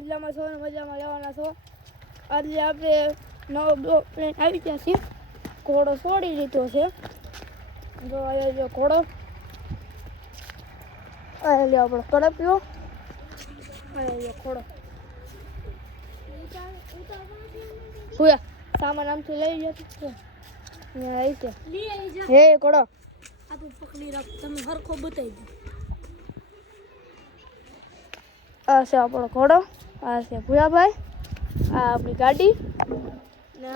મજામાં છો ને મજામાં રહેવાના છો. આજે આપણે નવો બ્લોક પ્લેન આવી ગયા છીએ. ઘોડો છોડી લીધો છે. જો આ જો ઘોડો આ લે આપણો કડપ્યો આ લે ઘોડો ભૂયા સામાન આમથી લઈ જતો આવી છે હે ઘોડો આપણે પકડી રાખ તમે હરખો બતાવી દો. આ છે આપણો ઘોડો આ છે ભૂયાભાઈ આ આપણી ગાડી ને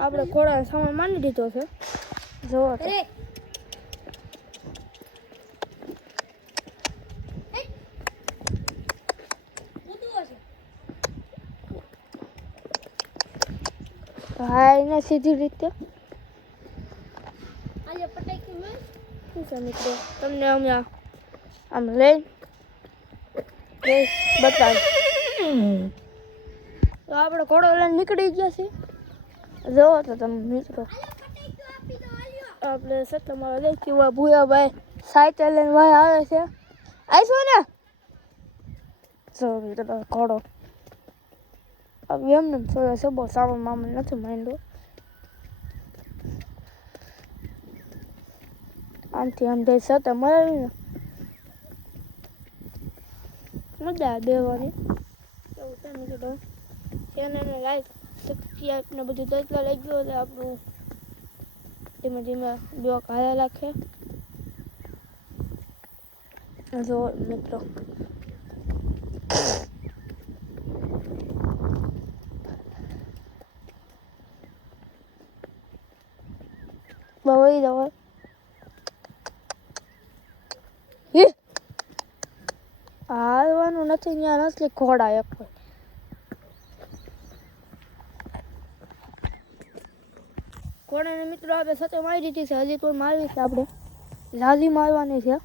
આપણે ઘોડાનો સામાન માની દીધો છે. જોવો તો હા એને સીધી રીતે મિત્રો તમને અમે આમ લઈ બતાવી તો આપણે ઘોડો લઈને નીકળી ગયા છીએ. જોવો તો તમે મિત્રો આપણે સત્તરમાં લઈ ભૂયાભાઈ સાયકલ લઈને ભાઈ આવે છે. આવીશું ને જો મિત્રો ઘોડો એમને થોડો છે બહુ સામાન મામૂલ નથી માંડ્યો. આમથી આમ જઈ સત્તા મળે ને મજા દેવાની એવું છે મિત્રો. ચેનલને લાઈક સબસ્ક્રાઈબ ને બધું દસલા લઈ ગયો એટલે આપણું ધીમે ધીમે બ્લોક હાલ્યા રાખે. જો મિત્રો બવાઈ જવાય હાલવાનું નથી ત્યાં નસલી ઘોડા એક ઘોડાને મિત્રો આપણે સાથે મારી દીધી છે. હજી કોઈ મારવી છે આપણે લાલી મારવાની છે.